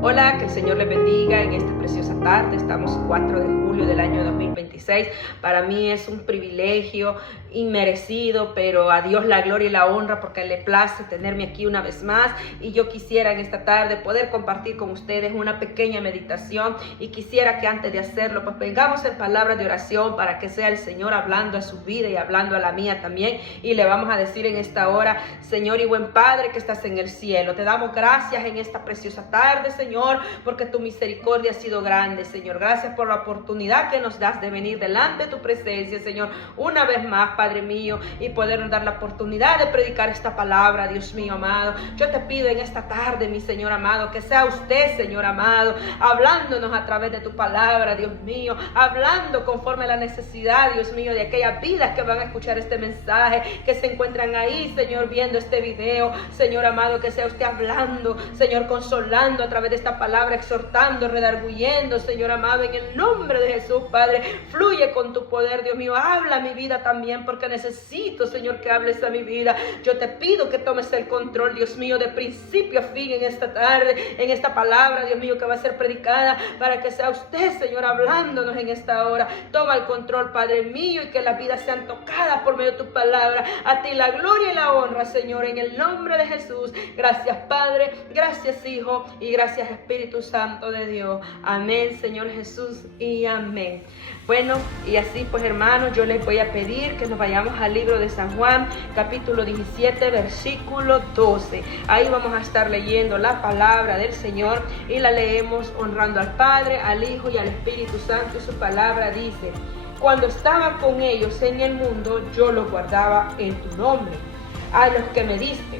Hola, que el Señor les bendiga en esta preciosa tarde. Estamos 4 de julio del año 2026. Para mí es un privilegio inmerecido, pero a Dios la gloria y la honra porque le place tenerme aquí una vez más. Y yo quisiera en esta tarde poder compartir con ustedes una pequeña meditación, y quisiera que antes de hacerlo pues vengamos en palabras de oración para que sea el Señor hablando a su vida y hablando a la mía también. Y le vamos a decir en esta hora: Señor y buen Padre que estás en el cielo, te damos gracias en esta preciosa tarde, Señor, porque tu misericordia ha sido grande, Señor. Gracias por la oportunidad que nos das de venir delante de tu presencia, Señor, una vez más, Padre mío, y podernos dar la oportunidad de predicar esta palabra, Dios mío amado. Yo te pido en esta tarde, mi Señor amado, que sea usted, Señor amado, hablándonos a través de tu palabra, Dios mío, hablando conforme a la necesidad, Dios mío, de aquellas vidas que van a escuchar este mensaje, que se encuentran ahí, Señor, viendo este video, Señor amado, que sea usted hablando, Señor, consolando a través de esta palabra, exhortando, redarguyendo, Señor amado, en el nombre de Jesús, Padre. Fluye con tu poder, Dios mío, habla a mi vida también, porque necesito, Señor, que hables a mi vida. Yo te pido que tomes el control, Dios mío, de principio a fin en esta tarde, en esta palabra, Dios mío, que va a ser predicada, para que sea usted, Señor, hablándonos en esta hora. Toma el control, Padre mío, y que las vidas sean tocadas por medio de tu palabra. A ti la gloria y la honra, Señor, en el nombre de Jesús. Gracias, Padre, gracias, Hijo, y gracias, Espíritu Santo de Dios. Amén, Señor Jesús, y amén. Bueno, y así pues, hermanos, yo les voy a pedir que nos vayamos al libro de San Juan, capítulo 17, versículo 12. Ahí vamos a estar leyendo la palabra del Señor, y la leemos honrando al Padre, al Hijo y al Espíritu Santo. Y su palabra dice: cuando estaba con ellos en el mundo, yo los guardaba en tu nombre. A los que me diste,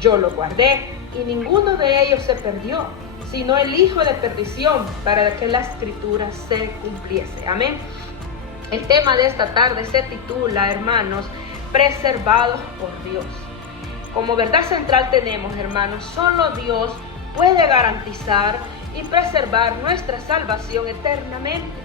yo los guardé, y ninguno de ellos se perdió, sino el hijo de perdición, para que la escritura se cumpliese. Amén. El tema de esta tarde se titula, hermanos, preservados por Dios. Como verdad central tenemos, hermanos, solo Dios puede garantizar y preservar nuestra salvación eternamente.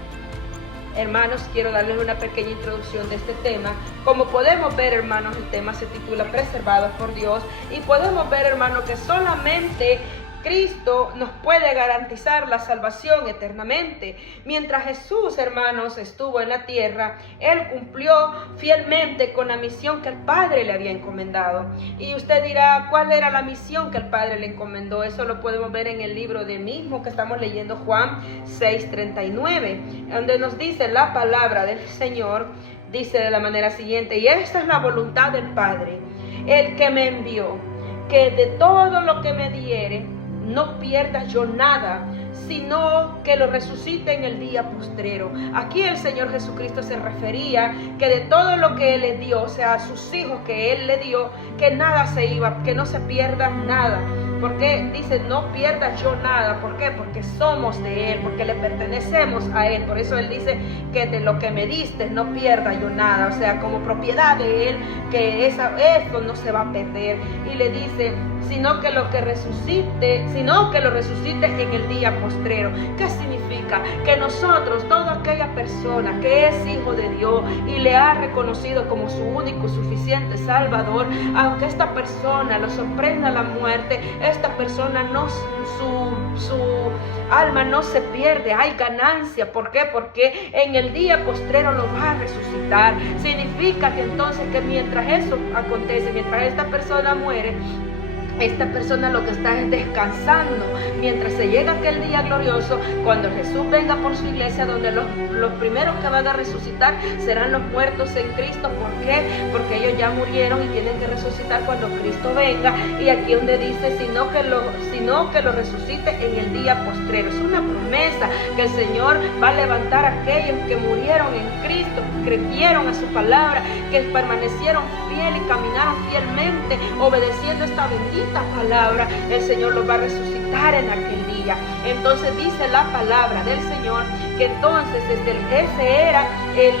Hermanos, quiero darles una pequeña introducción de este tema. Como podemos ver, hermanos, el tema se titula Preservados por Dios, y podemos ver, hermanos, que solamente Cristo nos puede garantizar la salvación eternamente. Mientras Jesús, hermanos, estuvo en la tierra, Él cumplió fielmente con la misión que el Padre le había encomendado. Y usted dirá, ¿cuál era la misión que el Padre le encomendó? Eso lo podemos ver en el libro del mismo que estamos leyendo, Juan 6:39, donde nos dice la palabra del Señor. Dice de la manera siguiente: y esta es la voluntad del Padre, el que me envió, que de todo lo que me diere, no pierda yo nada, sino que lo resucite en el día postrero. Aquí el Señor Jesucristo se refería que de todo lo que Él le dio, o sea, a sus hijos que Él le dio, que nada se iba, que no se pierda nada. Porque dice, no pierda yo nada. ¿Por qué? Porque somos de Él, porque le pertenecemos a Él. Por eso Él dice que de lo que me diste no pierda yo nada. O sea, como propiedad de Él, que esto no se va a perder. Y le dice, sino que lo resucite en el día postrero. ¿Qué significa? Que nosotros, toda aquella persona que es hijo de Dios y le ha reconocido como su único y suficiente Salvador, aunque esta persona lo sorprenda la muerte, esta persona su alma no se pierde, hay ganancia. ¿Por qué? Porque en el día postrero lo va a resucitar. Significa que entonces que mientras eso acontece, mientras esta persona muere, esta persona lo que está es descansando mientras se llega aquel día glorioso, cuando Jesús venga por su iglesia, donde los primeros que van a resucitar serán los muertos en Cristo. ¿Por qué? Porque ellos ya murieron y tienen que resucitar cuando Cristo venga. Y aquí donde dice, sino que lo resucite en el día postrero. Es una promesa que el Señor va a levantar a aquellos que murieron en Cristo, que creyeron a su palabra, que permanecieron fieles y caminaron fielmente obedeciendo esta bendita palabra. El Señor los va a resucitar en aquel día. Entonces dice la palabra del Señor que entonces ese era el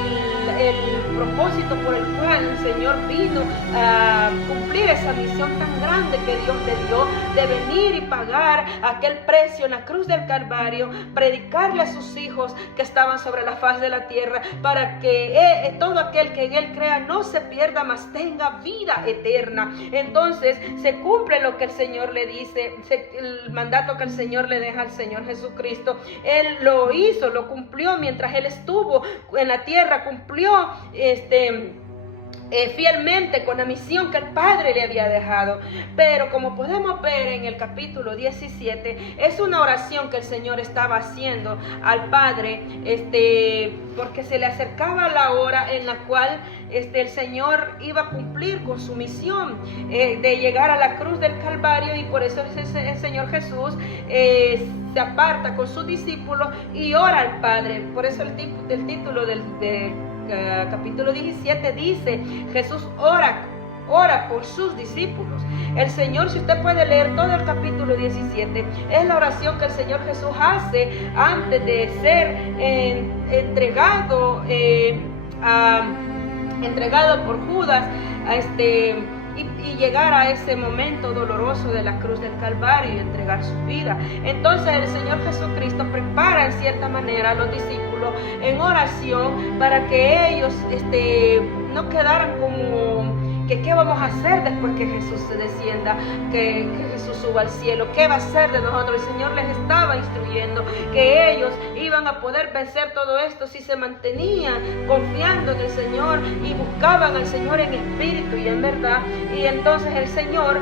propósito por el cual el Señor vino a cumplir esa misión tan grande que Dios le dio, de venir y pagar aquel precio en la cruz del Calvario, predicarle a sus hijos que estaban sobre la faz de la tierra, para que todo aquel que en Él crea no se pierda, mas tenga vida eterna. Entonces se cumple lo que el Señor le dice, el mandato que el Señor le deja al Señor Jesucristo. Él lo hizo, lo cumplió mientras Él estuvo en la tierra, cumplió fielmente con la misión que el Padre le había dejado. Pero como podemos ver en el capítulo 17, es una oración que el Señor estaba haciendo al Padre, porque se le acercaba la hora en la cual el Señor iba a cumplir con su misión de llegar a la cruz del Calvario, y por eso el Señor Jesús se aparta con sus discípulos y ora al Padre. Por eso el título del capítulo 17 dice: Jesús ora por sus discípulos. El Señor, si usted puede leer todo el capítulo 17, es la oración que el Señor Jesús hace antes de ser entregado por Judas y llegar a ese momento doloroso de la cruz del Calvario y entregar su vida. Entonces el Señor Jesucristo prepara en cierta manera a los discípulos en oración para que ellos no quedaran como que qué vamos a hacer después que Jesús se descienda, que Jesús suba al cielo, qué va a hacer de nosotros. El Señor les estaba instruyendo que ellos iban a poder vencer todo esto si se mantenían confiando en el Señor y buscaban al Señor en espíritu y en verdad. Y entonces el Señor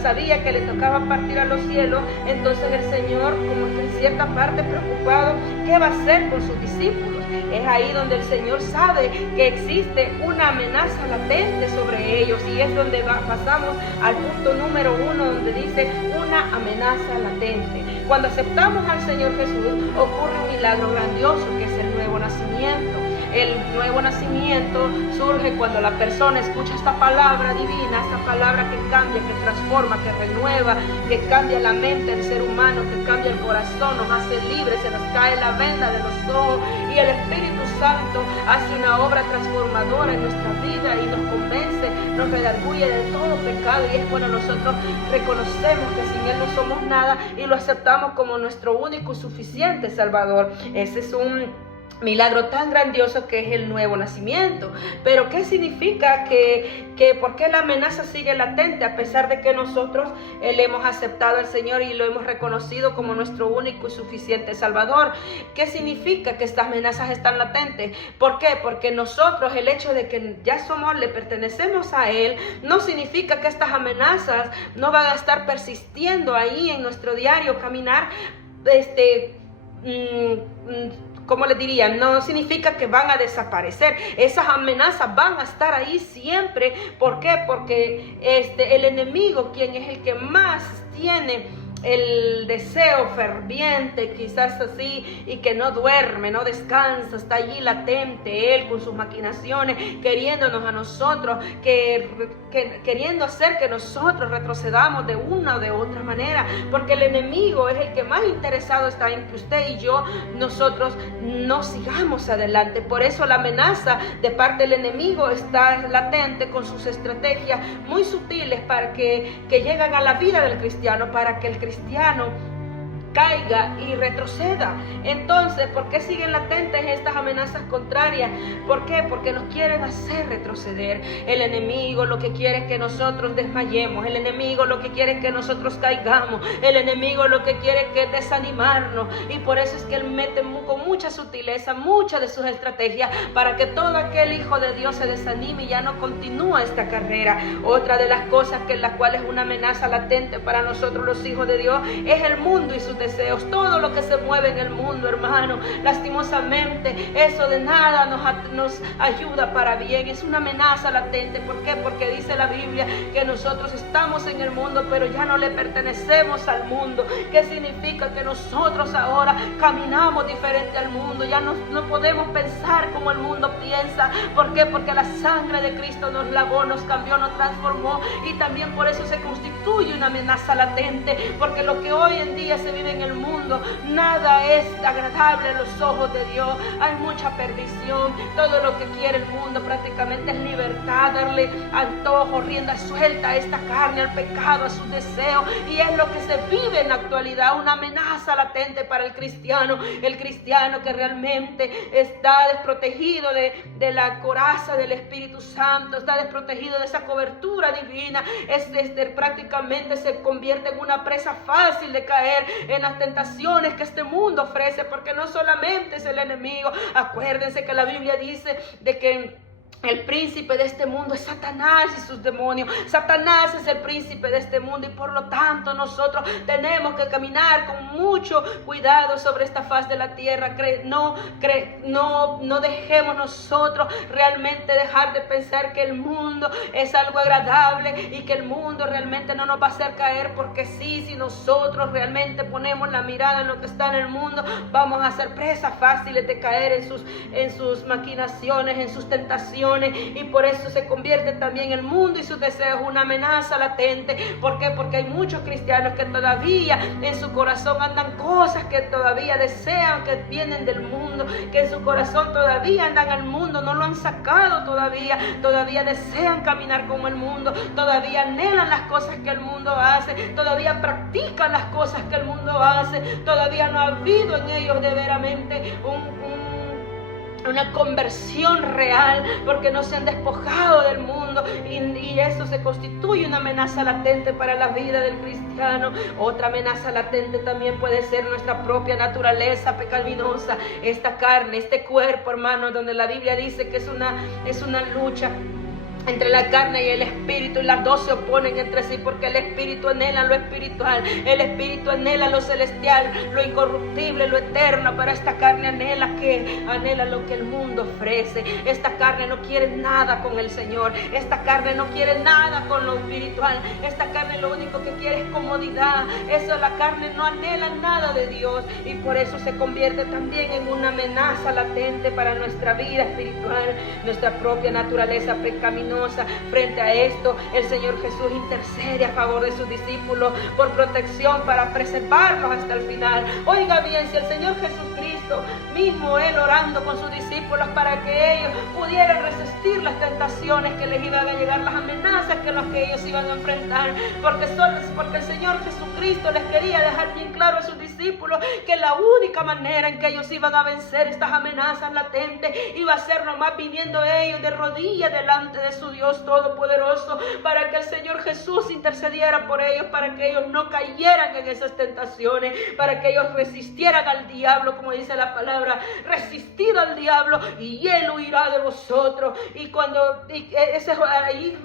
sabía que le tocaba partir a los cielos. Entonces el Señor, como que en cierta parte preocupado, ¿qué va a hacer con sus discípulos? Es ahí donde el Señor sabe que existe una amenaza latente sobre ellos, y es donde pasamos al punto número 1, donde dice una amenaza latente. Cuando aceptamos al Señor Jesús, ocurre un milagro grandioso, que es el nuevo nacimiento. El nuevo nacimiento surge cuando la persona escucha esta palabra divina, esta palabra que cambia, que transforma, que renueva, que cambia la mente del ser humano, que cambia el corazón, nos hace libres, se nos cae la venda de los ojos, y el Espíritu Santo hace una obra transformadora en nuestra vida y nos convence, nos redarguye de todo pecado. Y es cuando nosotros reconocemos que sin Él no somos nada y lo aceptamos como nuestro único y suficiente Salvador. Ese es un milagro tan grandioso que es el nuevo nacimiento. Pero ¿qué significa por qué la amenaza sigue latente a pesar de que nosotros le hemos aceptado al Señor y lo hemos reconocido como nuestro único y suficiente Salvador? ¿Qué significa que estas amenazas están latentes? ¿Por qué? Porque nosotros, el hecho de que ya le pertenecemos a Él, no significa que estas amenazas no van a estar persistiendo ahí en nuestro diario caminar. Como les diría, no significa que van a desaparecer. Esas amenazas van a estar ahí siempre. ¿Por qué? Porque el enemigo, quien es el que más tiene el deseo ferviente, quizás así, y que no duerme, no descansa, está allí latente, él con sus maquinaciones, queriéndonos a nosotros, queriendo hacer que nosotros retrocedamos de una o de otra manera, porque el enemigo es el que más interesado está en que usted y yo, nosotros no sigamos adelante. Por eso la amenaza de parte del enemigo está latente, con sus estrategias muy sutiles para que llegan a la vida del cristiano, para que el cristiano caiga y retroceda. Entonces, ¿por qué siguen latentes estas amenazas contrarias? ¿Por qué? Porque nos quieren hacer retroceder. El enemigo lo que quiere es que nosotros desmayemos. El enemigo lo que quiere es que nosotros caigamos. El enemigo lo que quiere es desanimarnos. Y por eso es que él mete con mucha sutileza muchas de sus estrategias para que todo aquel hijo de Dios se desanime y ya no continúa esta carrera. Otra de las cosas que la cual es una amenaza latente para nosotros los hijos de Dios es el mundo y sus deseos. Todo lo que se mueve en el mundo, hermano, lastimosamente eso de nada nos ayuda para bien. Es una amenaza latente. ¿Por qué? Porque dice la Biblia que nosotros estamos en el mundo, pero ya no le pertenecemos al mundo. ¿Qué significa? Que nosotros ahora caminamos diferente al mundo. Ya no podemos pensar como el mundo piensa. ¿Por qué? Porque la sangre de Cristo nos lavó, nos cambió, nos transformó, y también por eso se constituye una amenaza latente, porque lo que hoy en día se vive en el mundo nada es agradable a los ojos de Dios. Hay mucha perdición. Todo lo que quiere el mundo prácticamente es libertad, darle antojo, rienda suelta a esta carne, al pecado, a sus deseos, y es lo que se vive en la actualidad, una amenaza latente para el cristiano que realmente está desprotegido de la coraza del Espíritu Santo, está desprotegido de esa cobertura divina, prácticamente se convierte en una presa fácil de caer en las tentaciones que este mundo ofrece, porque no solamente es el enemigo. Acuérdense que la Biblia dice de que el príncipe de este mundo es Satanás y sus demonios. Satanás es el príncipe de este mundo, y por lo tanto nosotros tenemos que caminar con mucho cuidado sobre esta faz de la tierra. No dejemos nosotros realmente dejar de pensar que el mundo es algo agradable y que el mundo realmente no nos va a hacer caer, porque sí, si nosotros realmente ponemos la mirada en lo que está en el mundo, vamos a ser presas fáciles de caer en sus maquinaciones, en sus tentaciones. Y por eso se convierte también el mundo y sus deseos una amenaza latente. ¿Por qué? Porque hay muchos cristianos que todavía en su corazón andan cosas que todavía desean, que vienen del mundo, que en su corazón todavía andan al mundo, no lo han sacado todavía desean caminar como el mundo, todavía anhelan las cosas que el mundo hace, todavía practican las cosas que el mundo hace, todavía no ha habido en ellos de veramente una conversión real, porque no se han despojado del mundo, y eso se constituye una amenaza latente para la vida del cristiano. Otra amenaza latente también puede ser nuestra propia naturaleza pecaminosa, esta carne, este cuerpo, hermano, donde la Biblia dice que es una lucha entre la carne y el espíritu, y las dos se oponen entre sí, porque el espíritu anhela lo espiritual, el espíritu anhela lo celestial, lo incorruptible, lo eterno, pero esta carne anhela lo que el mundo ofrece. Esta carne no quiere nada con el Señor, esta carne no quiere nada con lo espiritual, esta carne lo único que quiere es comodidad. La carne no anhela nada de Dios, y por eso se convierte también en una amenaza latente para nuestra vida espiritual, nuestra propia naturaleza pecaminosa. Frente a esto, el Señor Jesús intercede a favor de sus discípulos por protección, para preservarlos hasta el final. Oiga bien, si el Señor Jesucristo mismo, Él orando con sus discípulos para que ellos pudieran resistir las tentaciones que les iban a llegar, las amenazas que ellos iban a enfrentar, porque el Señor Jesucristo les quería dejar bien claro a sus discípulos que la única manera en que ellos iban a vencer estas amenazas latentes iba a ser nomás viniendo ellos de rodillas delante de su Dios Todopoderoso, para que el Señor Jesús intercediera por ellos, para que ellos no cayeran en esas tentaciones, para que ellos resistieran al diablo, como dice la palabra: resistid al diablo y él huirá de vosotros. Y ahí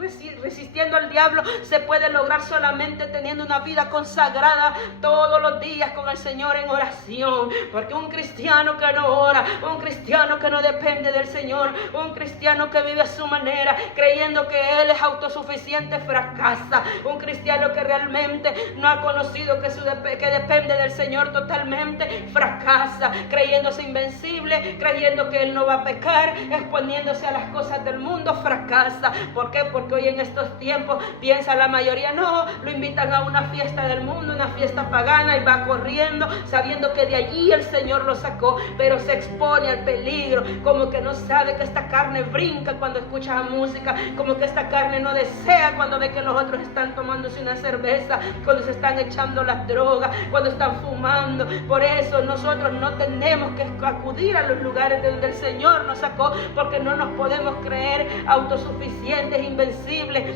resistiendo al diablo se puede lograr solamente teniendo una vida consagrada todos los días con el Señor en oración, porque un cristiano que no ora, un cristiano que no depende del Señor, un cristiano que vive a su manera, creyendo que Él es autosuficiente, fracasa. Un cristiano que realmente no ha conocido que depende del Señor totalmente, fracasa, creyéndose invencible, creyendo que Él no va a pecar, exponiéndose a las cosas del mundo, fracasa. ¿Por qué? Porque hoy en estos tiempos piensa la mayoría, no, lo invitan a una fiesta del mundo, una fiesta pagana, y va corriendo sabiendo que de allí el Señor lo sacó, pero se expone al peligro, como que no sabe que esta carne brinca cuando escucha música, como que esta carne no desea cuando ve que los otros están tomándose una cerveza, cuando se están echando las drogas, cuando están fumando. Por eso nosotros no tenemos que acudir a los lugares donde el Señor nos sacó, porque no nos podemos creer autosuficientes, invencibles,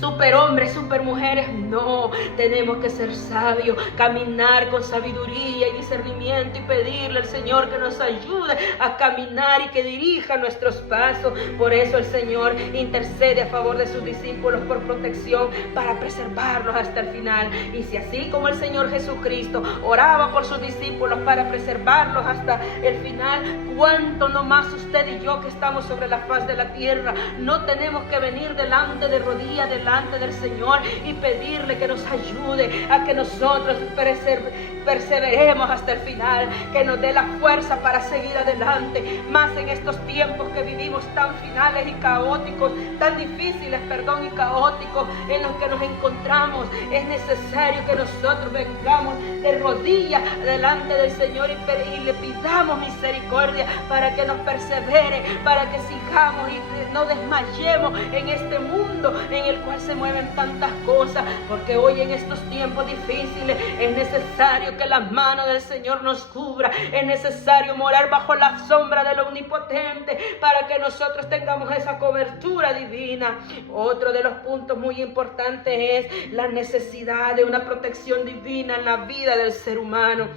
superhombres, supermujeres. No, tenemos que ser sabios, caminar con sabiduría y discernimiento, y pedirle al Señor que nos ayude a caminar y que dirija nuestros pasos. Por eso el Señor intercede a favor de sus discípulos por protección, para preservarlos hasta el final. Y si así como el Señor Jesucristo oraba por sus discípulos para preservarlos hasta el final, cuánto no más usted y yo, que estamos sobre la faz de la tierra, no tenemos que venir delante de rodillas delante del Señor y pedirle que nos ayude a que nosotros perseveremos hasta el final, que nos dé la fuerza para seguir adelante, más en estos tiempos que vivimos tan finales y caóticos, tan difíciles, y caóticos en los que nos encontramos. Es necesario que nosotros vengamos de rodillas delante del Señor y le pidamos misericordia para que nos persevere, para que sigamos y no desmayemos en este mundo en el cual se mueven tantas cosas, porque hoy en estos tiempos difíciles es necesario que las manos del Señor nos cubra, es necesario morar bajo la sombra del Omnipotente para que nosotros tengamos esa cobertura divina. Otro de los puntos muy importantes es la necesidad de una protección divina en la vida del ser humano.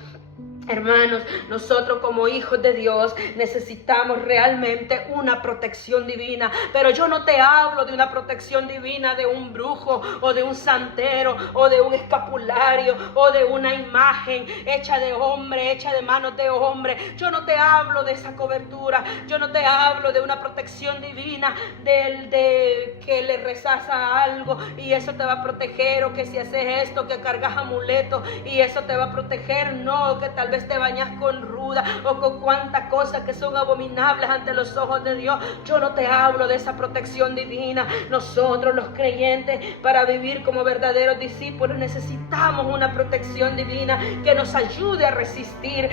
Hermanos, nosotros como hijos de Dios necesitamos realmente una protección divina, pero yo no te hablo de una protección divina de un brujo o de un santero o de un escapulario o de una imagen hecha de hombre, hecha de manos de hombre. Yo no te hablo de esa cobertura, yo no te hablo de una protección divina de que le rezas a algo y eso te va a proteger, o que si haces esto, que cargas amuletos y eso te va a proteger. No, que tal vez te bañas con ruda o con cuantas cosas que son abominables ante los ojos de Dios. Yo no te hablo de esa protección divina. Nosotros los creyentes, para vivir como verdaderos discípulos, necesitamos una protección divina que nos ayude a resistir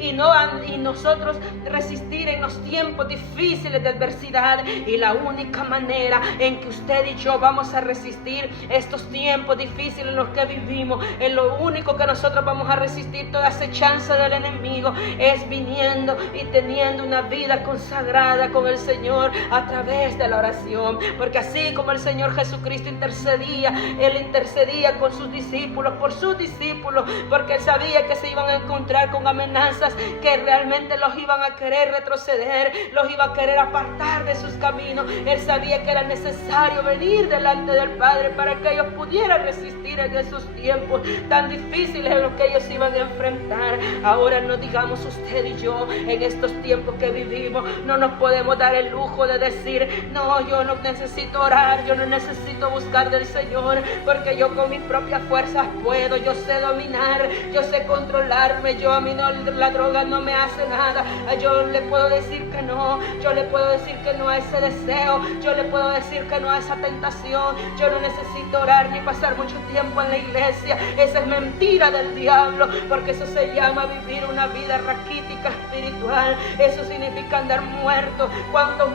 y nosotros resistir en los tiempos difíciles de adversidad. Y la única manera en que usted y yo vamos a resistir estos tiempos difíciles en los que vivimos, en lo único que nosotros vamos a resistir toda acechanza del enemigo, es viniendo y teniendo una vida consagrada con el Señor a través de la oración. Porque así como el Señor Jesucristo intercedía, Él intercedía con sus discípulos, por sus discípulos, porque Él sabía que se iban a encontrar con amenazas que realmente los iban a querer retroceder, los iba a querer apartar de sus caminos. Él sabía que era necesario venir delante del Padre para que ellos pudieran resistir en esos tiempos tan difíciles en los que ellos iban a enfrentar. Ahora no digamos usted y yo, en estos tiempos que vivimos, no nos podemos dar el lujo de decir: no, yo no necesito orar, yo no necesito buscar del Señor, porque yo con mis propias fuerzas puedo, yo sé dominar, yo sé controlarme, a mí no, la droga no me hace nada. Yo le puedo decir que no, yo le puedo decir que no a ese deseo, yo le puedo decir que no a esa tentación. Yo no necesito orar ni pasar mucho tiempo en la iglesia. Esa es mentira del diablo, porque eso se llama vivir una vida raquítica espiritual. Eso significa andar muertos. ¿Cuántos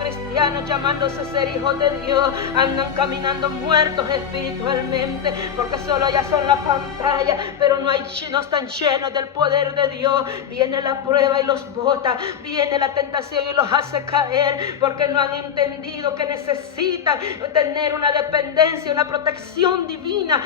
cristianos llamándose ser hijos de Dios andan caminando muertos espiritualmente? Porque solo ya son la pantalla, pero no están llenos del poder de Dios. Viene la prueba y los bota, viene la tentación y los hace caer, porque no han entendido que necesitan tener una dependencia, una protección divina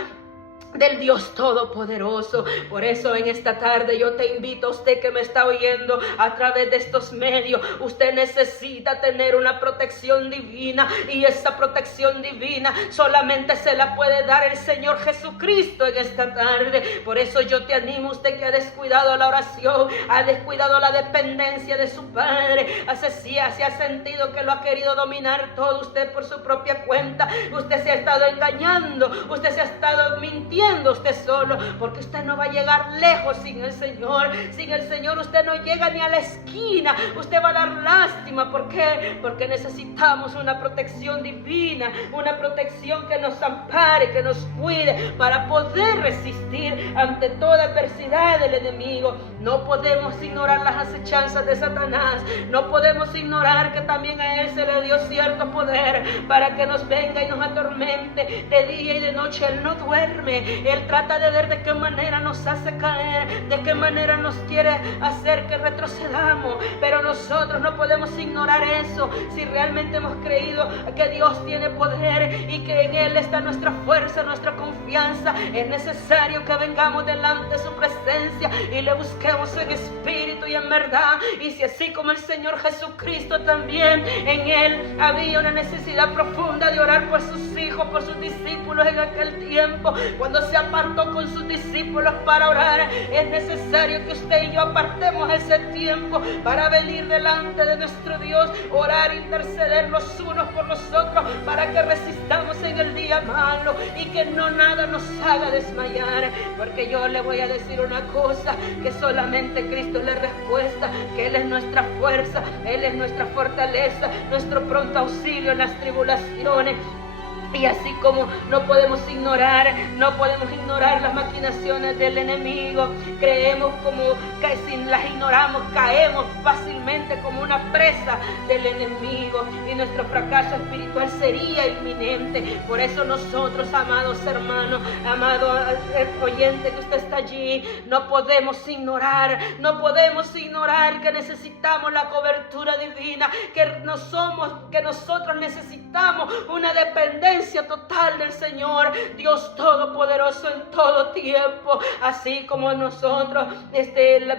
del Dios Todopoderoso. Por eso en esta tarde yo te invito a usted que me está oyendo a través de estos medios. Usted necesita tener una protección divina, y esa protección divina solamente se la puede dar el Señor Jesucristo en esta tarde. Por eso yo te animo, usted que ha descuidado la oración, ha descuidado la dependencia de su Padre, se ha sentido que lo ha querido dominar todo usted por su propia cuenta. Usted se ha estado engañando, usted se ha estado mintiendo usted solo, porque usted no va a llegar lejos sin el Señor. Sin el Señor usted no llega ni a la esquina, usted va a dar lástima. ¿Por qué? Porque necesitamos una protección divina, una protección que nos ampare, que nos cuide, para poder resistir ante toda adversidad del enemigo. No podemos ignorar las acechanzas de Satanás, no podemos ignorar que también a él se le dio cierto poder para que nos venga y nos atormente de día y de noche. Él no duerme, él trata de ver de qué manera nos hace caer, de qué manera nos quiere hacer que retrocedamos. Pero nosotros no podemos ignorar eso. Si realmente hemos creído que Dios tiene poder y que en Él está nuestra fuerza, nuestra confianza, es necesario que vengamos delante de su presencia y le busquemos en espíritu y en verdad. Y si así como el Señor Jesucristo también, en Él había una necesidad profunda de orar por sus hijos, por sus discípulos en aquel tiempo, cuando se apartó con sus discípulos para orar, es necesario que usted y yo apartemos ese tiempo para venir delante de nuestro Dios, orar, interceder los unos por los otros, para que resistamos en el día malo y que no nada nos haga desmayar. Porque yo le voy a decir una cosa, que solamente Cristo es la respuesta, que Él es nuestra fuerza, Él es nuestra fortaleza, nuestro pronto auxilio en las tribulaciones. Y así como no podemos ignorar las maquinaciones del enemigo, creemos como que si las ignoramos caemos fácilmente como una presa del enemigo y nuestro fracaso espiritual sería inminente. Por eso nosotros, amados hermanos, amado oyente que usted está allí, no podemos ignorar que necesitamos la cobertura divina, que nosotros necesitamos una dependencia total del Señor, Dios Todopoderoso en todo tiempo. Así como nosotros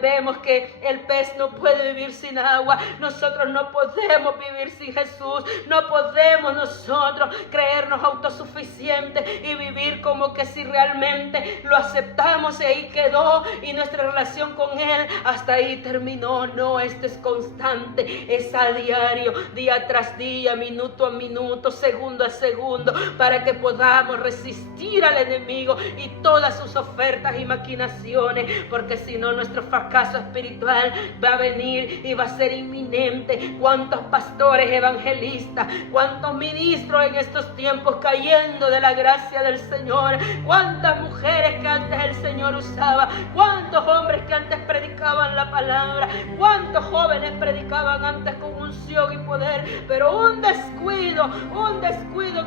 vemos que el pez no puede vivir sin agua, nosotros no podemos vivir sin Jesús. No podemos nosotros creernos autosuficientes y vivir como que si realmente lo aceptamos y ahí quedó y nuestra relación con Él hasta ahí terminó. No, esto es constante, es a diario, día tras día, minuto a minuto, segundo a segundo, para que podamos resistir al enemigo y todas sus ofertas y maquinaciones, porque si no nuestro fracaso espiritual va a venir y va a ser inminente. Cuántos pastores evangelistas, cuántos ministros en estos tiempos cayendo de la gracia del Señor, cuántas mujeres que antes el Señor usaba, cuántos hombres que antes predicaban la palabra, cuántos jóvenes predicaban antes con unción y poder, pero un descuido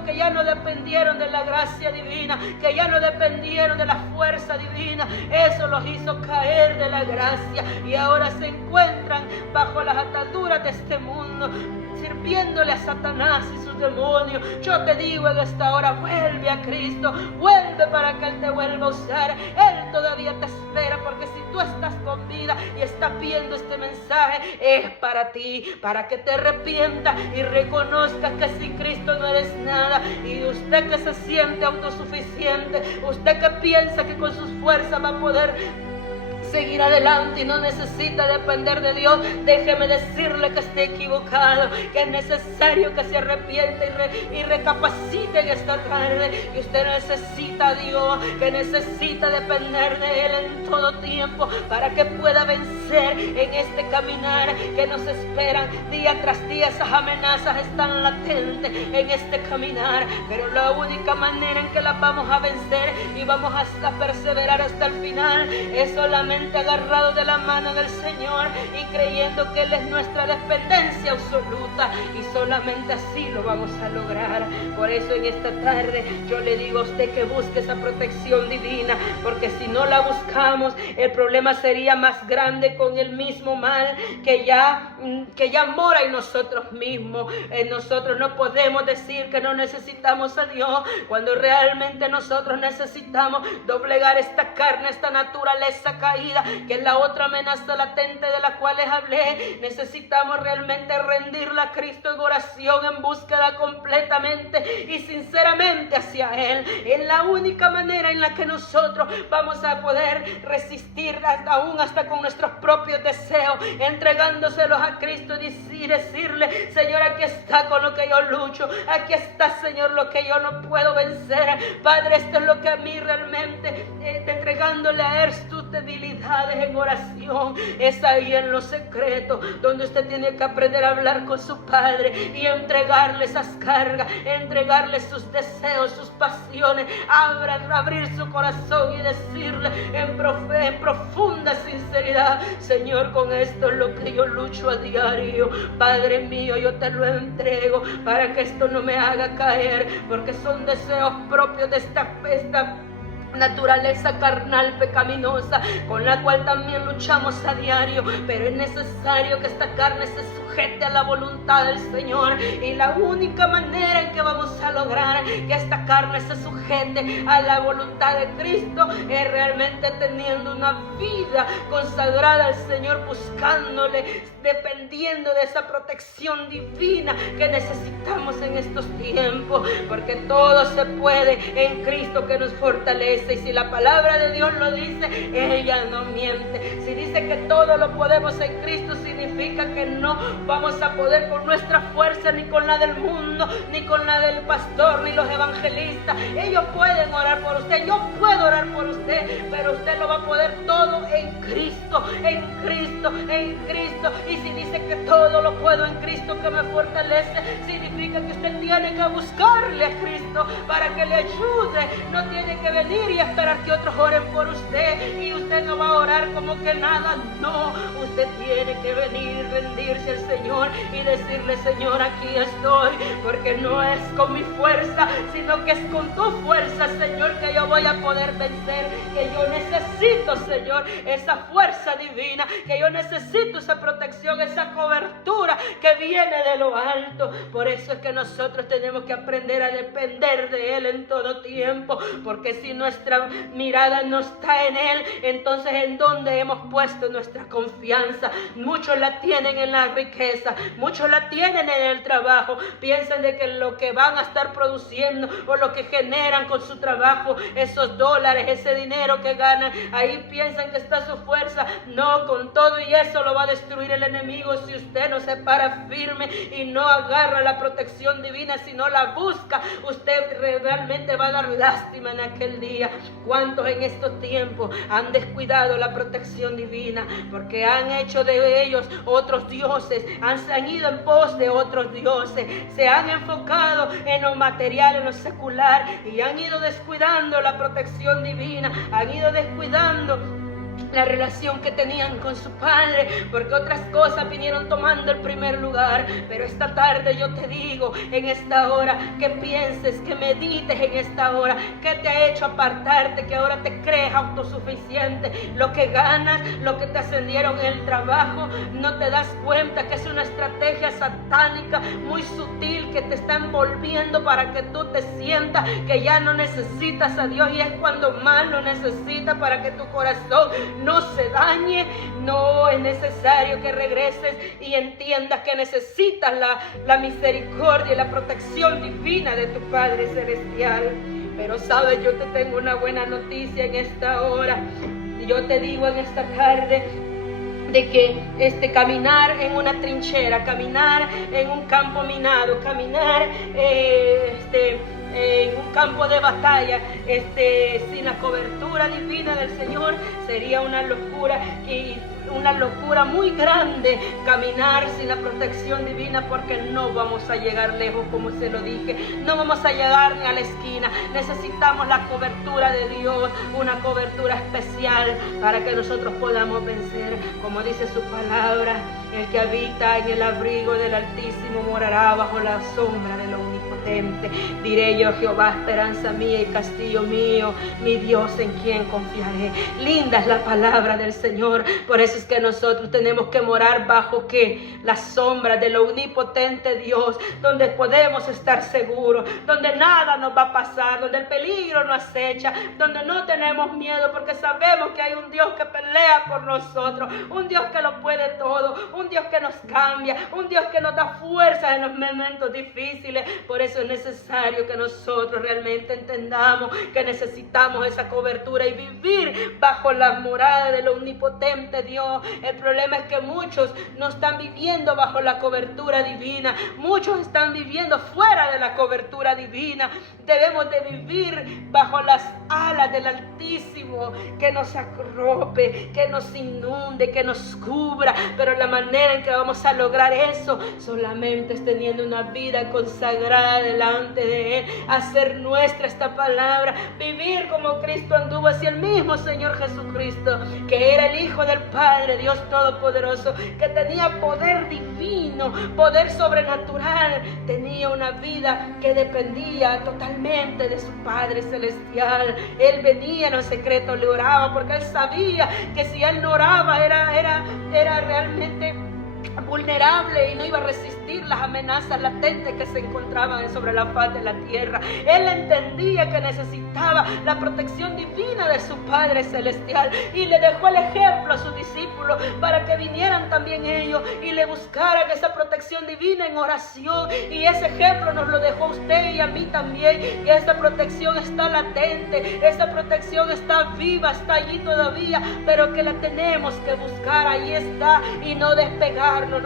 que ya no dependieron de la gracia divina, que ya no dependieron de la fuerza divina, eso los hizo caer de la gracia y ahora se encuentran bajo las ataduras de este mundo, sirviéndole a Satanás y sus demonios. Yo te digo en esta hora, vuelve a Cristo, vuelve para que Él te vuelva a usar. Él todavía te espera, porque si tú estás con vida y estás viendo este mensaje, es para ti, para que te arrepientas y reconozcas que sin Cristo no eres nada. Y usted que se siente autosuficiente, usted que piensa que con sus fuerzas va a poder seguir adelante y no necesita depender de Dios, déjeme decirle que está equivocado, que es necesario que se arrepienta y recapacite en esta tarde, que usted necesita a Dios, que necesita depender de Él en todo tiempo para que pueda vencer en este caminar que nos esperan día tras día. Esas amenazas están latentes en este caminar, pero la única manera en que las vamos a vencer y vamos a perseverar hasta el final es solamente agarrado de la mano del Señor y creyendo que Él es nuestra dependencia absoluta, y solamente así lo vamos a lograr. Por eso en esta tarde yo le digo a usted que busque esa protección divina, porque si no la buscamos, el problema sería más grande con el mismo mal que ya mora en nosotros mismos. Nosotros no podemos decir que no necesitamos a Dios cuando realmente nosotros necesitamos doblegar esta carne, esta naturaleza caída, que es la otra amenaza latente de la cual les hablé. Necesitamos realmente rendirla a Cristo en oración, en búsqueda completamente y sinceramente hacia Él. Es la única manera en la que nosotros vamos a poder resistir aún hasta con nuestros propios deseos, entregándoselos a Cristo y decirle: Señor, aquí está con lo que yo lucho, aquí está, Señor, lo que yo no puedo vencer. Padre, esto es lo que a mí realmente, entregándole a Él tus debilidades en oración. Es ahí en lo secreto donde usted tiene que aprender a hablar con su Padre y entregarle esas cargas, entregarle sus deseos, sus pasiones, abrir su corazón y decirle en profunda sinceridad: Señor, con esto es lo que yo lucho a diario. Padre mío, yo te lo entrego para que esto no me haga caer, porque son deseos propios de esta naturaleza carnal pecaminosa con la cual también luchamos a diario, pero es necesario que esta carne se sujete a la voluntad del Señor, y la única manera en que vamos a lograr que esta carne se sujete a la voluntad de Cristo es realmente teniendo una vida consagrada al Señor, buscándole, dependiendo de esa protección divina que necesitamos en estos tiempos, porque todo se puede en Cristo que nos fortalece. Y si la palabra de Dios lo dice, ella no miente. Si dice que todo lo podemos en Cristo, significa que no vamos a poder con nuestra fuerza, ni con la del mundo, ni con la del pastor, ni los evangelistas. Ellos pueden orar por usted, yo puedo orar por usted, pero usted lo va a poder todo en Cristo, en Cristo, en Cristo. Y si dice que todo lo puedo en Cristo que me fortalece, significa que usted tiene que buscarle a Cristo para que le ayude. No tiene que venir y esperar que otros oren por usted, y usted no va a orar como que nada. No, usted tiene que venir, rendirse al Señor y decirle: Señor, aquí estoy, porque no es con mi fuerza, sino que es con tu fuerza, Señor, que yo voy a poder vencer, que yo necesito, Señor, esa fuerza divina, que yo necesito esa protección, esa cobertura que viene de lo alto. Por eso es que nosotros tenemos que aprender a depender de Él en todo tiempo, porque si nuestra mirada no está en Él, entonces ¿en dónde hemos puesto nuestra confianza? Muchos la tienen en la riqueza, muchos la tienen en el trabajo, piensan de que lo que van a estar produciendo o lo que generan con su trabajo, esos dólares, ese dinero que ganan, ahí piensan que está su fuerza. No, con todo y eso lo va a destruir el enemigo si usted no se para firme y no agarra la protección divina, si no la busca. Usted realmente va a dar lástima en aquel día. ¿Cuántos en estos tiempos han descuidado la protección divina? Porque han hecho de ellos otros dioses, han ido en pos de otros dioses, se han enfocado en lo material, en lo secular, y han ido descuidando la protección divina, han ido descuidando la relación que tenían con su Padre, porque otras cosas vinieron tomando el primer lugar. Pero esta tarde yo te digo, en esta hora, que pienses, que medites en esta hora, que te ha hecho apartarte, que ahora te crees autosuficiente. Lo que ganas, lo que te ascendieron en el trabajo, no te das cuenta que es una estrategia satánica muy sutil que te está envolviendo para que tú te sientas que ya no necesitas a Dios, y es cuando más lo necesitas, para que tu corazón no se dañe. No, es necesario que regreses y entiendas que necesitas la misericordia y la protección divina de tu Padre Celestial. Pero sabes, yo te tengo una buena noticia en esta hora. Yo te digo en esta tarde de que caminar en una trinchera, caminar en un campo minado, caminar en un campo de batalla, sin la cobertura divina del Señor, sería una locura muy grande caminar sin la protección divina, porque no vamos a llegar lejos, como se lo dije, no vamos a llegar ni a la esquina. Necesitamos la cobertura de Dios, una cobertura especial para que nosotros podamos vencer. Como dice su palabra, el que habita en el abrigo del Altísimo morará bajo la sombra del Omnipotente. Diré yo: Jehová, esperanza mía y castillo mío, mi Dios en quien confiaré. Linda es la palabra del Señor. Por eso es que nosotros tenemos que morar bajo la sombra del omnipotente Dios, donde podemos estar seguros, donde nada nos va a pasar, donde el peligro no acecha, donde no tenemos miedo, porque sabemos que hay un Dios que pelea por nosotros, un Dios que lo puede todo, un Dios que nos cambia, un Dios que nos da fuerza en los momentos difíciles. Por eso es necesario que nosotros realmente entendamos que necesitamos esa cobertura y vivir bajo la morada del omnipotente Dios. El problema es que muchos no están viviendo bajo la cobertura divina, muchos están viviendo fuera de la cobertura divina. Debemos de vivir bajo las alas del Altísimo, que nos arrope, que nos inunde, que nos cubra. Pero la manera en que vamos a lograr eso solamente es teniendo una vida consagrada delante de Él, hacer nuestra esta palabra, vivir como Cristo anduvo, así el mismo Señor Jesucristo, que era el Hijo del Padre, Dios Todopoderoso, que tenía poder divino, poder sobrenatural, tenía una vida que dependía totalmente de su Padre Celestial. Él venía en los secretos, le oraba, porque Él sabía que si Él no oraba era realmente vulnerable y no iba a resistir las amenazas latentes que se encontraban sobre la faz de la tierra. Él entendía que necesitaba la protección divina de su Padre Celestial y le dejó el ejemplo a sus discípulos para que vinieran también ellos y le buscaran esa protección divina en oración. Y ese ejemplo nos lo dejó a usted y a mí también, que esa protección está latente, esa protección está viva, está allí todavía, pero que la tenemos que buscar. Ahí está, y no despegarnos,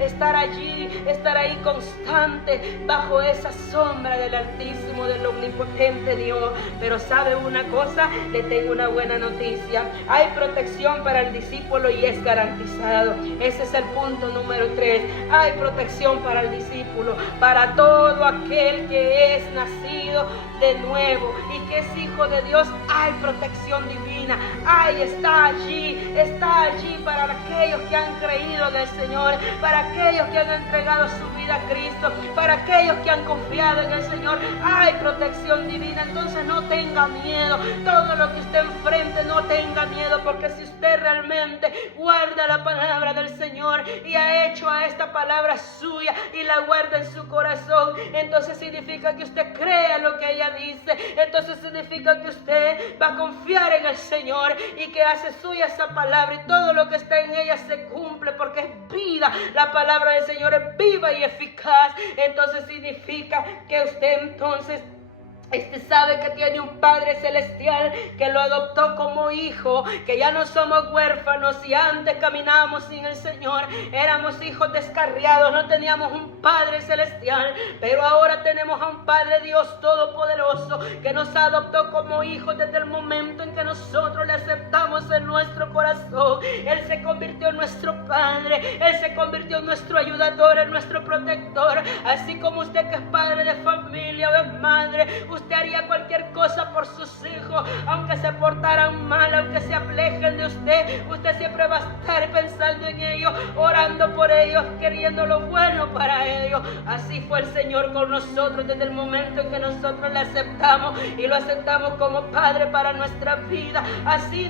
estar allí, estar ahí constante bajo esa sombra del Altísimo, del Omnipotente Dios. Pero ¿sabe una cosa? Le tengo una buena noticia. Hay protección para el discípulo y es garantizado. Ese es el punto número 3. Hay protección para el discípulo, para todo aquel que es nacido de nuevo y que es hijo de Dios. Hay protección divina. Está allí para aquellos que han creído en el Señor, para aquellos que han entregado su vida a Cristo, para aquellos que han confiado en el Señor. Hay protección divina. Entonces no tenga miedo. Todo lo que usted enfrente, no tenga miedo, porque si usted realmente guarda la palabra del Señor y ha hecho a esta palabra suya y la guarda en su corazón, entonces significa que usted cree lo que ella dice. Entonces significa que usted va a confiar en el Señor y que hace suya esa palabra, y todo lo que está en ella se cumple, porque es vida. La palabra del Señor es viva y eficaz. Entonces significa que usted entonces sabe que tiene un Padre Celestial que lo adoptó como hijo, que ya no somos huérfanos. Y antes caminábamos sin el Señor, éramos hijos descarriados, no teníamos un Padre Celestial, pero ahora tenemos a un Padre Dios Todopoderoso que nos adoptó como hijos desde el momento en que nosotros le aceptamos en nuestro corazón. Él se convirtió en nuestro Padre, Él se convirtió en nuestro ayudador, en nuestro protector. Así como usted, que es padre de familia o es madre, usted haría cualquier cosa por sus hijos, aunque se portaran mal, aunque se alejen de usted. Usted siempre va a estar pensando en ellos, orando por ellos, queriendo lo bueno para ellos. Así fue el Señor con nosotros desde el momento en que nosotros le aceptamos y lo aceptamos como Padre para nuestra vida. Así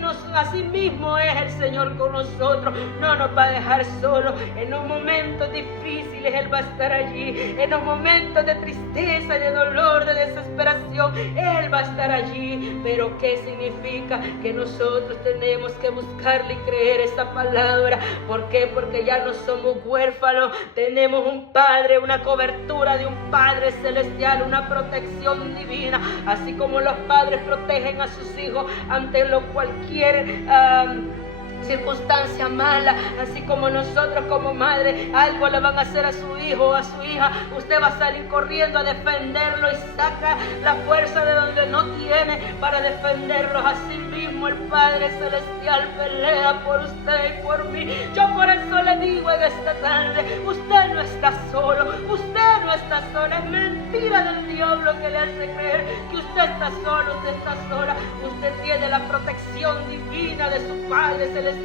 mismo es el Señor con nosotros. No nos va a dejar solos. En los momentos difíciles Él va a estar allí. En los momentos de tristeza, de dolor, de desesperación, Él va a estar allí. Pero ¿qué significa? Que nosotros tenemos que buscarle y creer esta palabra. ¿Por qué? Porque ya no somos huérfanos. Tenemos un Padre, una cobertura de un Padre Celestial, una protección divina. Así como los padres protegen a sus hijos ante cualquier circunstancia mala, así como nosotros como madre algo le van a hacer a su hijo o a su hija, usted va a salir corriendo a defenderlo y saca la fuerza de donde no tiene para defenderlos. Así mismo el Padre Celestial pelea por usted y por mí. Yo por eso le digo en esta tarde, usted no está solo, usted no está sola. Es mentira del diablo que le hace creer que usted está solo, usted está sola. Usted tiene la protección divina de su Padre Celestial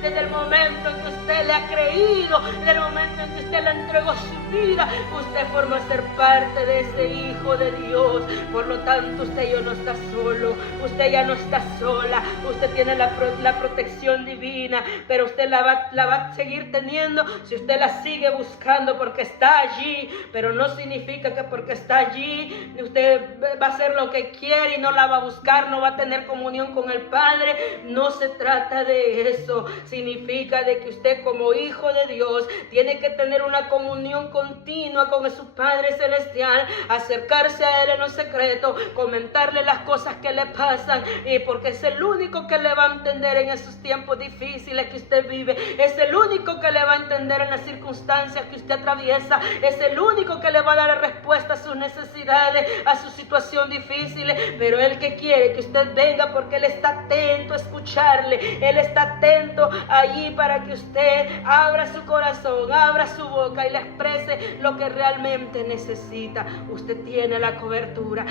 desde el momento en que usted le ha creído, desde el momento en que usted le entregó su vida. Usted forma ser parte de ese Hijo de Dios. Por lo tanto, usted ya no está solo, usted ya no está sola. Usted tiene la protección divina, pero usted la va a seguir teniendo si usted la sigue buscando, porque está allí. Pero no significa que porque está allí usted va a hacer lo que quiere y no la va a buscar, no va a tener comunión con el Padre. No se trata de eso. Significa de que usted como hijo de Dios tiene que tener una comunión continua con su Padre Celestial, acercarse a Él en lo secreto, comentarle las cosas que le pasan, y porque es el único que le va a entender en esos tiempos difíciles que usted vive, es el único que le va a entender en las circunstancias que usted atraviesa, es el único que le va a dar respuesta a sus necesidades, a su situación difícil. Pero Él que quiere que usted venga, porque Él está atento a escucharle, Él está atento allí para que usted abra su corazón, abra su boca y le exprese hace lo que realmente necesita. Usted tiene la cobertura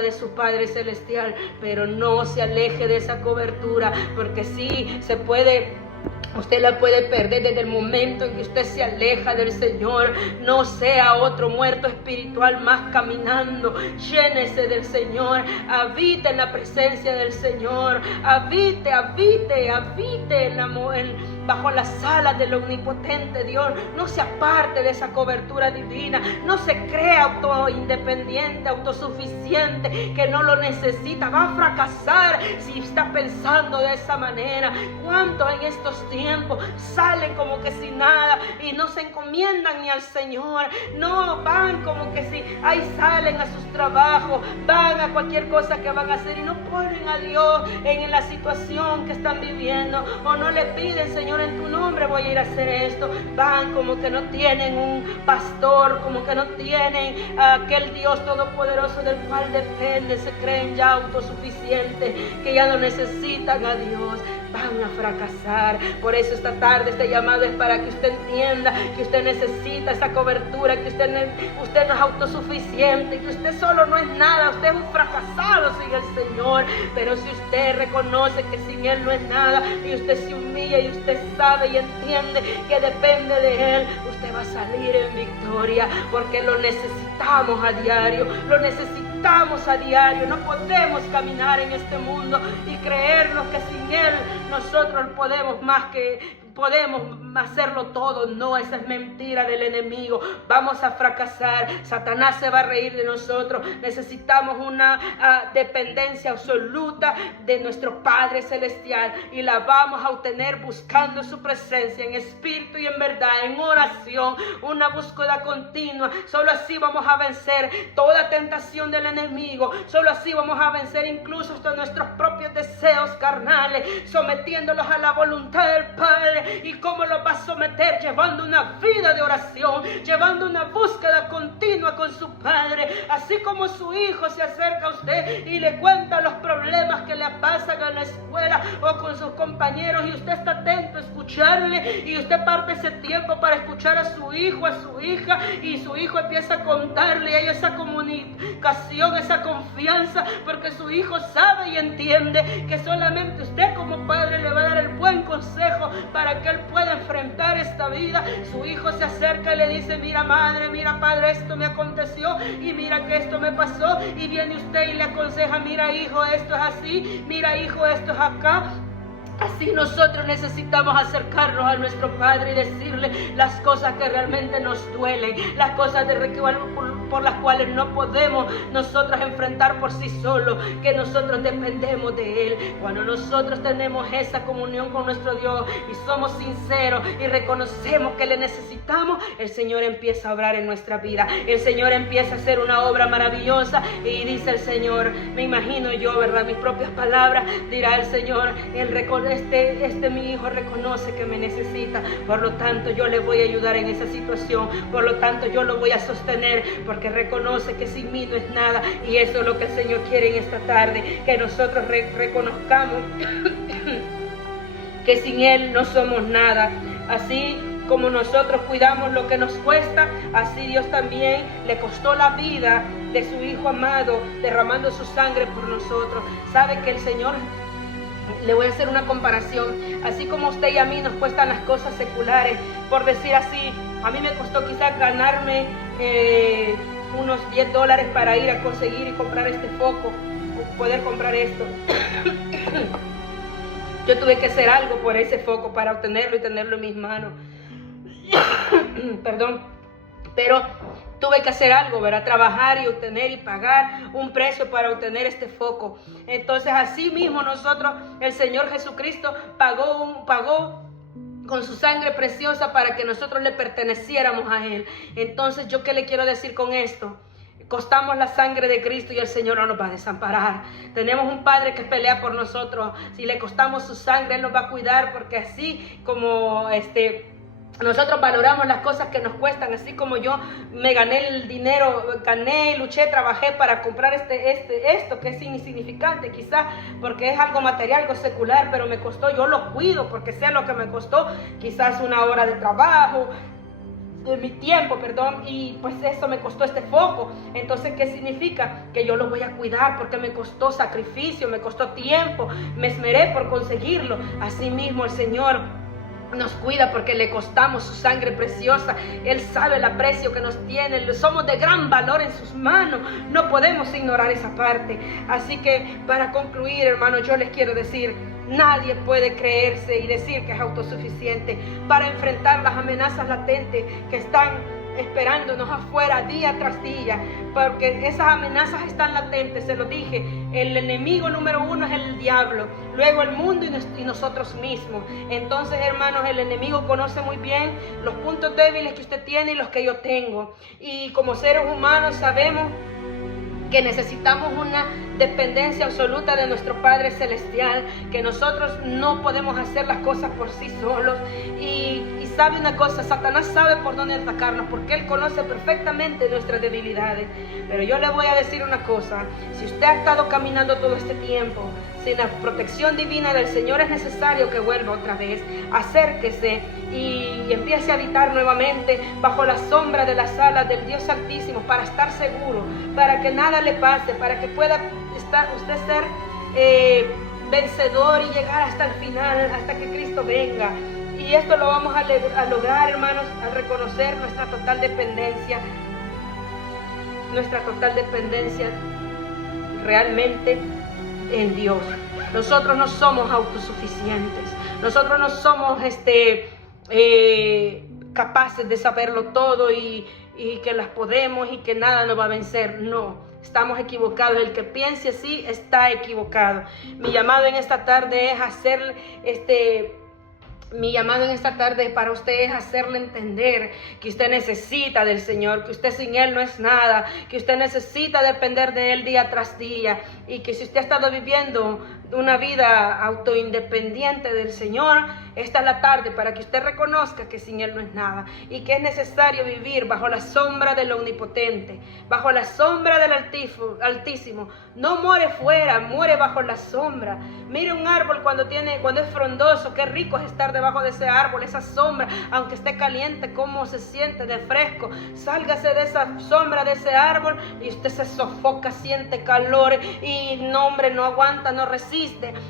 de su Padre Celestial, pero no se aleje de esa cobertura, porque sí se puede. Usted la puede perder desde el momento en que usted se aleja del Señor. No sea otro muerto espiritual más caminando. Llénese del Señor. Habite en la presencia del Señor. Habite bajo las alas del omnipotente Dios. No se aparte de esa cobertura divina. No se crea independiente, autosuficiente, que no lo necesita. Va a fracasar si está pensando de esa manera. ¿Cuántos en estos tiempos salen como que sin nada y no se encomiendan ni al Señor? No, van como que si ahí salen a sus trabajos, van a cualquier cosa que van a hacer y no ponen a Dios en la situación que están viviendo, o no le piden: Señor, en tu nombre voy a ir a hacer esto. Van como que no tienen un pastor, como que no tienen aquel Dios todopoderoso del cual depende. Se creen ya autosuficientes, que ya no necesitan a Dios. Van a fracasar. Por eso esta tarde este llamado es para que usted entienda que usted necesita esa cobertura, que usted no es autosuficiente, que usted solo no es nada, usted es un fracasado sin el Señor. Pero si usted reconoce que sin Él no es nada, y usted se humilla y usted sabe y entiende que depende de Él, usted va a salir en victoria, porque lo necesitamos a diario, lo necesitamos a diario. No podemos caminar en este mundo y creernos que sin Él nosotros podemos hacerlo todo. No, esa es mentira del enemigo. Vamos a fracasar. Satanás se va a reír de nosotros. Necesitamos una dependencia absoluta de nuestro Padre Celestial, y la vamos a obtener buscando su presencia en espíritu y en verdad, en oración, una búsqueda continua. Solo así vamos a vencer toda tentación del enemigo. Solo así vamos a vencer incluso hasta nuestros propios deseos carnales, sometiéndolos a la voluntad del Padre. ¿Y cómo lo va a someter? Llevando una vida de oración, llevando una búsqueda continua con su Padre. Así como su hijo se acerca a usted y le cuenta los problemas que le pasan en la escuela o con sus compañeros, y usted está atento a escucharle, y usted parte ese tiempo para escuchar a su hijo, a su hija, y su hijo empieza a contarle a ella esa comunicación, esa confianza, porque su hijo sabe y entiende que solamente usted como padre le va a dar el buen consejo para que él pueda enfrentar esta vida. Su hijo se acerca y le dice: mira madre, mira padre, esto me aconteció, y mira que esto me pasó. Y viene usted y le aconseja: mira hijo, esto es así, mira hijo, esto es acá. Así nosotros necesitamos acercarnos a nuestro Padre y decirle las cosas que realmente nos duelen, las cosas por las cuales no podemos nosotros enfrentar por sí solos, que nosotros dependemos de Él. Cuando nosotros tenemos esa comunión con nuestro Dios y somos sinceros y reconocemos que le necesitamos, el Señor empieza a obrar en nuestra vida. El Señor empieza a hacer una obra maravillosa, y dice el Señor, me imagino yo, ¿verdad? Mis propias palabras, dirá el Señor: mi hijo reconoce que me necesita, por lo tanto yo le voy a ayudar en esa situación, por lo tanto yo lo voy a sostener, porque reconoce que sin mí no es nada. Y eso es lo que el Señor quiere en esta tarde, que nosotros reconozcamos que sin Él no somos nada. Así como nosotros cuidamos lo que nos cuesta, así Dios también le costó la vida de su Hijo amado, derramando su sangre por nosotros. Sabe que el Señor, le voy a hacer una comparación, así como a usted y a mí nos cuestan las cosas seculares, por decir así, a mí me costó quizás ganarme unos $10 para ir a conseguir y comprar este foco, poder comprar esto. Yo tuve que hacer algo por ese foco para obtenerlo y tenerlo en mis manos. Perdón, pero tuve que hacer algo, ¿verdad? Trabajar y obtener y pagar un precio para obtener este foco. Entonces, así mismo nosotros, el Señor Jesucristo pagó con su sangre preciosa para que nosotros le perteneciéramos a Él. Entonces, ¿yo qué le quiero decir con esto? Costamos la sangre de Cristo y el Señor no nos va a desamparar. Tenemos un Padre que pelea por nosotros. Si le costamos su sangre, Él nos va a cuidar, porque así como nosotros valoramos las cosas que nos cuestan, así como yo me gané el dinero, gané, luché, trabajé para comprar esto que es insignificante quizás, porque es algo material, algo secular, pero me costó, yo lo cuido porque sé lo que me costó, quizás una hora de trabajo, de mi tiempo, y pues eso me costó este foco. Entonces, ¿qué significa? Que yo lo voy a cuidar porque me costó sacrificio, me costó tiempo, me esmeré por conseguirlo. Asimismo, el Señor nos cuida porque le costamos su sangre preciosa. Él sabe el aprecio que nos tiene. Somos de gran valor en sus manos. No podemos ignorar esa parte. Así que para concluir, hermanos, yo les quiero decir: nadie puede creerse y decir que es autosuficiente para enfrentar las amenazas latentes que están esperándonos afuera día tras día, porque esas amenazas están latentes. Se lo dije, el enemigo número uno es el diablo, luego el mundo y nosotros mismos. Entonces, hermanos, el enemigo conoce muy bien los puntos débiles que usted tiene y los que yo tengo, y como seres humanos sabemos que necesitamos una dependencia absoluta de nuestro Padre Celestial, que nosotros no podemos hacer las cosas por sí solos. Y sabe una cosa, Satanás sabe por dónde atacarnos, porque él conoce perfectamente nuestras debilidades. Pero yo le voy a decir una cosa: si usted ha estado caminando todo este tiempo sin la protección divina del Señor, es necesario que vuelva otra vez. Acérquese y empiece a habitar nuevamente bajo la sombra de las alas del Dios Altísimo, para estar seguro, para que nada le pase, para que pueda usted ser vencedor y llegar hasta el final, hasta que Cristo venga. Y esto lo vamos a lograr, hermanos, al reconocer nuestra total dependencia realmente en Dios. Nosotros no somos autosuficientes, nosotros no somos capaces de saberlo todo y que las podemos y que nada nos va a vencer. No, estamos equivocados. El que piense así está equivocado. Mi llamado en esta tarde es para usted es hacerle entender que usted necesita del Señor, que usted sin Él no es nada, que usted necesita depender de Él día tras día, y que si usted ha estado viviendo una vida autoindependiente del Señor, esta es la tarde para que usted reconozca que sin Él no es nada, y que es necesario vivir bajo la sombra del Omnipotente, bajo la sombra del Altísimo. No muere fuera, muere bajo la sombra. Mire un árbol cuando es frondoso, qué rico es estar debajo de ese árbol, esa sombra, aunque esté caliente, cómo se siente de fresco. Sálgase de esa sombra de ese árbol y usted se sofoca, siente calor y no, hombre, no aguanta, no resiste.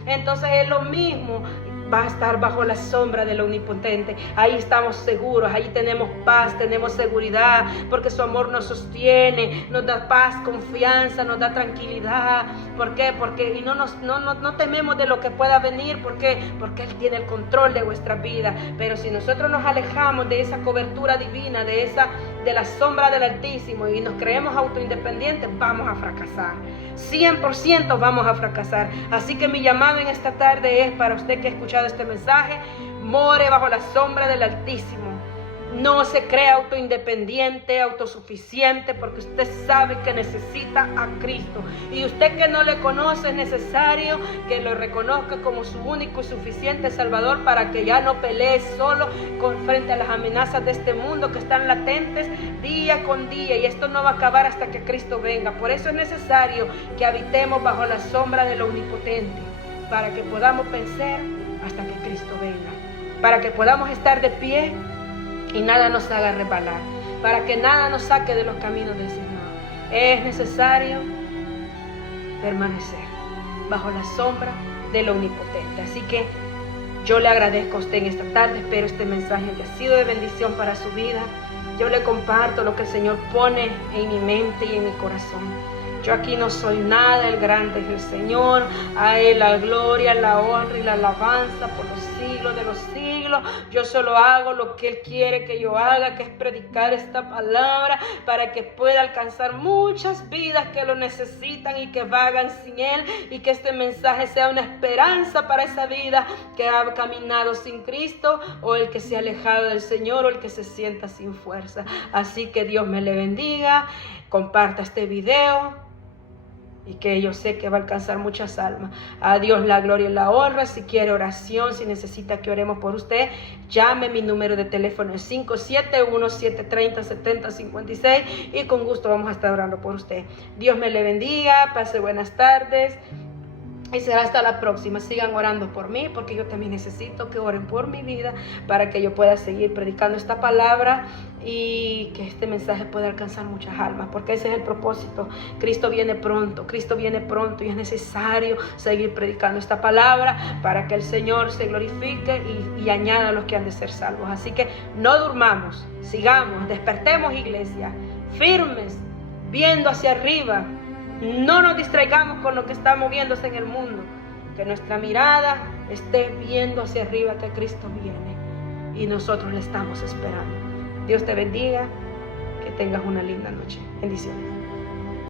Entonces es lo mismo. Va a estar bajo la sombra del Omnipotente. Ahí estamos seguros, ahí tenemos paz, tenemos seguridad, porque su amor nos sostiene, nos da paz, confianza, nos da tranquilidad. ¿Por qué? Porque no tememos de lo que pueda venir. ¿Por qué? Porque Él tiene el control de vuestra vida. Pero si nosotros nos alejamos de esa cobertura divina, de la sombra del Altísimo, y nos creemos autoindependientes, vamos a fracasar. 100% vamos a fracasar. Así que mi llamado en esta tarde es para usted que ha escuchado este mensaje: more bajo la sombra del Altísimo. No se crea autoindependiente, autosuficiente, porque usted sabe que necesita a Cristo. Y usted que no le conoce, es necesario que lo reconozca como su único y suficiente Salvador, para que ya no pelee solo frente a las amenazas de este mundo que están latentes día con día. Y esto no va a acabar hasta que Cristo venga. Por eso es necesario que habitemos bajo la sombra del Omnipotente, para que podamos vencer hasta que Cristo venga, para que podamos estar de pie y nada nos haga resbalar, para que nada nos saque de los caminos del Señor. Es necesario permanecer bajo la sombra del Omnipotente. Así que yo le agradezco a usted en esta tarde. Espero este mensaje haya sido de bendición para su vida. Yo le comparto lo que el Señor pone en mi mente y en mi corazón. Yo aquí no soy nada, el grande es el Señor. A Él la gloria, la honra y la alabanza por los siglos de los siglos. Yo solo hago lo que Él quiere que yo haga, que es predicar esta palabra para que pueda alcanzar muchas vidas que lo necesitan y que vagan sin Él, y que este mensaje sea una esperanza para esa vida que ha caminado sin Cristo, o el que se ha alejado del Señor, o el que se sienta sin fuerza. Así que Dios me le bendiga. Comparta este video, y que yo sé que va a alcanzar muchas almas. A Dios la gloria y la honra. Si quiere oración, si necesita que oremos por usted, llame. Mi número de teléfono es 571-730-7056, y con gusto vamos a estar orando por usted. Dios me le bendiga, pase buenas tardes Y será hasta la próxima. Sigan orando por mí, porque yo también necesito que oren por mi vida para que yo pueda seguir predicando esta palabra y que este mensaje pueda alcanzar muchas almas, porque ese es el propósito. Cristo viene pronto y es necesario seguir predicando esta palabra para que el Señor se glorifique y añada a los que han de ser salvos. Así que no durmamos, sigamos, despertemos, iglesia, firmes, viendo hacia arriba. No nos distraigamos con lo que está moviéndose en el mundo. Que nuestra mirada esté viendo hacia arriba, que Cristo viene y nosotros le estamos esperando. Dios te bendiga. Que tengas una linda noche. Bendiciones.